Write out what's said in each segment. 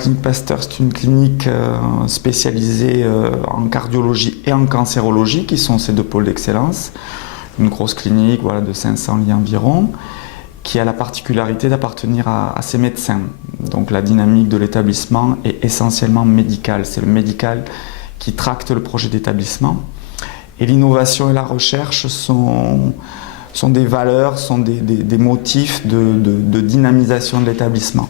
clinique Pasteur, c'est une clinique spécialisée en cardiologie et en cancérologie, qui sont ces deux pôles d'excellence. Une grosse clinique, voilà, de 500 lits environ, qui a la particularité d'appartenir à ces médecins. Donc la dynamique de l'établissement est essentiellement médicale. C'est le médical qui tracte le projet d'établissement. Et l'innovation et la recherche sont des valeurs, sont des motifs de dynamisation de l'établissement.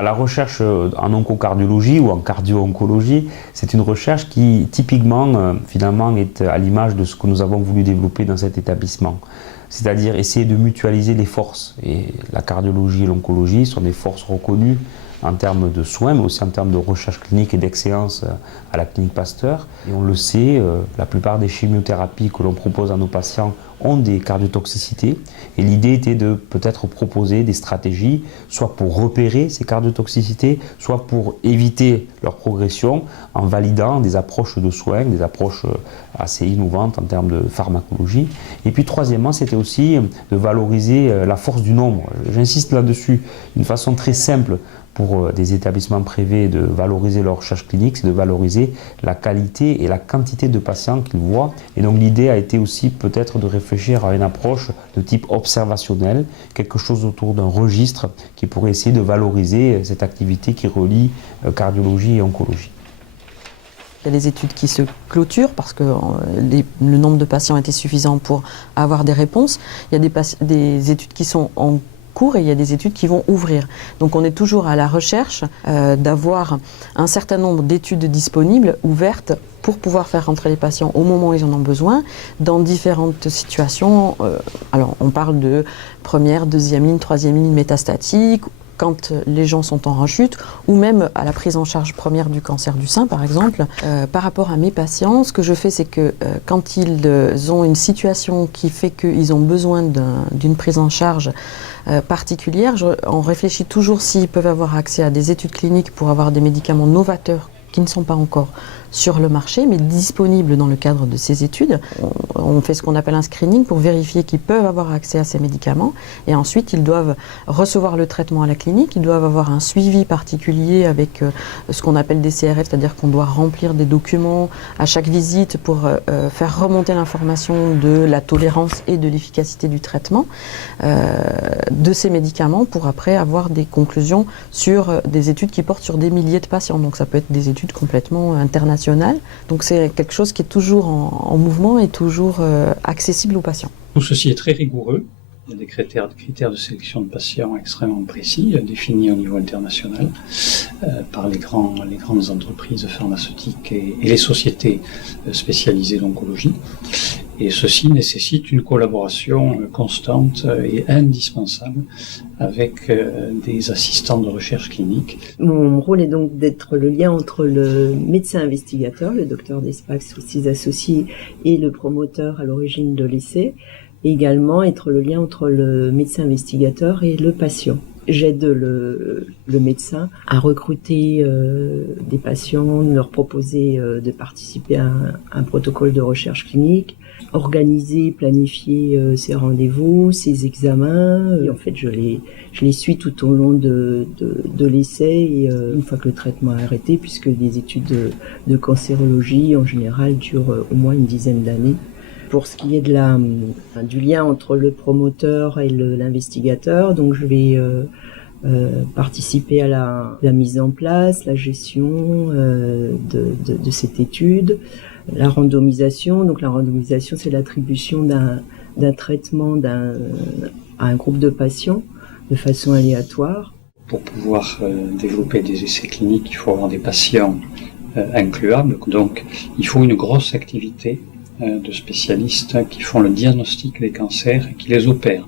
La recherche en oncocardiologie ou en cardio-oncologie, c'est une recherche qui typiquement finalement est à l'image de ce que nous avons voulu développer dans cet établissement. C'est-à-dire essayer de mutualiser les forces. Et la cardiologie et l'oncologie sont des forces reconnues en termes de soins, mais aussi en termes de recherche clinique et d'excellence à la clinique Pasteur. Et on le sait, la plupart des chimiothérapies que l'on propose à nos patients ont des cardiotoxicités. Et l'idée était de peut-être proposer des stratégies, soit pour repérer ces cardiotoxicités, soit pour éviter leur progression en validant des approches de soins, des approches assez innovantes en termes de pharmacologie. Et puis troisièmement, c'était aussi de valoriser la force du nombre. J'insiste là-dessus, une façon très simple pour des établissements privés de valoriser leur recherche clinique, c'est de valoriser la qualité et la quantité de patients qu'ils voient. Et donc l'idée a été aussi peut-être de réfléchir à une approche de type observationnel, quelque chose autour d'un registre qui pourrait essayer de valoriser cette activité qui relie cardiologie et oncologie. Il y a des études qui se clôturent parce que le nombre de patients était suffisant pour avoir des réponses. Il y a des études qui sont en cours et il y a des études qui vont ouvrir. Donc on est toujours à la recherche d'avoir un certain nombre d'études disponibles, ouvertes, pour pouvoir faire rentrer les patients au moment où ils en ont besoin, dans différentes situations. Alors on parle de première, deuxième ligne, troisième ligne métastatique, quand les gens sont en rechute, ou même à la prise en charge première du cancer du sein, par exemple. Par rapport à mes patients, ce que je fais, c'est que quand ils ont une situation qui fait qu'ils ont besoin d'une prise en charge particulière, on réfléchit toujours s'ils peuvent avoir accès à des études cliniques pour avoir des médicaments novateurs qui ne sont pas encore sur le marché, mais disponibles dans le cadre de ces études. On fait ce qu'on appelle un screening pour vérifier qu'ils peuvent avoir accès à ces médicaments. Et ensuite, ils doivent recevoir le traitement à la clinique. Ils doivent avoir un suivi particulier avec ce qu'on appelle des CRF, c'est-à-dire qu'on doit remplir des documents à chaque visite pour faire remonter l'information de la tolérance et de l'efficacité du traitement de ces médicaments pour après avoir des conclusions sur des études qui portent sur des milliers de patients. Donc ça peut être des études complètement internationales. Donc c'est quelque chose qui est toujours en mouvement et toujours accessible aux patients. Tout ceci est très rigoureux. Il y a des critères de sélection de patients extrêmement précis, définis au niveau international par les grandes entreprises pharmaceutiques et les sociétés spécialisées d'oncologie. Et ceci nécessite une collaboration constante et indispensable avec des assistants de recherche clinique. Mon rôle est donc d'être le lien entre le médecin investigateur, le docteur Despax ou ses associés, et le promoteur à l'origine de l'essai, et également être le lien entre le médecin investigateur et le patient. J'aide le médecin à recruter des patients, leur proposer de participer à un protocole de recherche clinique, organiser, planifier ses rendez-vous, ses examens. Et en fait, je les suis tout au long de l'essai et une fois que le traitement est arrêté, puisque les études de cancérologie en général durent au moins une dizaine d'années. Pour ce qui est du lien entre le promoteur et l'investigateur, donc je vais participer à la mise en place, la gestion de cette étude, la randomisation. Donc la randomisation, c'est l'attribution d'un traitement à un groupe de patients de façon aléatoire. Pour pouvoir développer des essais cliniques, il faut avoir des patients incluables. Donc il faut une grosse activité de spécialistes qui font le diagnostic des cancers et qui les opèrent.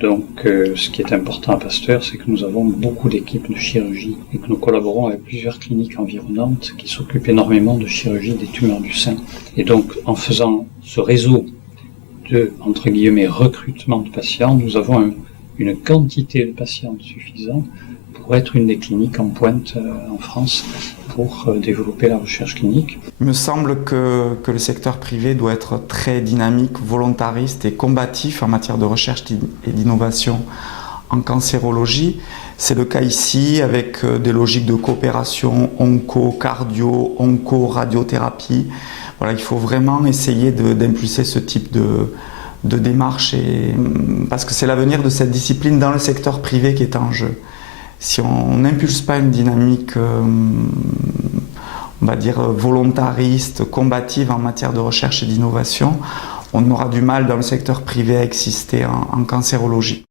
Donc ce qui est important à Pasteur, c'est que nous avons beaucoup d'équipes de chirurgie et que nous collaborons avec plusieurs cliniques environnantes qui s'occupent énormément de chirurgie des tumeurs du sein. Et donc en faisant ce réseau de, entre guillemets, recrutement de patients, nous avons une quantité de patients suffisante pour être une des cliniques en pointe en France pour développer la recherche clinique. Il me semble que le secteur privé doit être très dynamique, volontariste et combatif en matière de recherche et d'innovation en cancérologie. C'est le cas ici avec des logiques de coopération onco-cardio, onco-radiothérapie. Voilà, il faut vraiment essayer d'impulser ce type de démarche parce que c'est l'avenir de cette discipline dans le secteur privé qui est en jeu. Si on n'impulse pas une dynamique, on va dire, volontariste, combative en matière de recherche et d'innovation, on aura du mal dans le secteur privé à exister en cancérologie.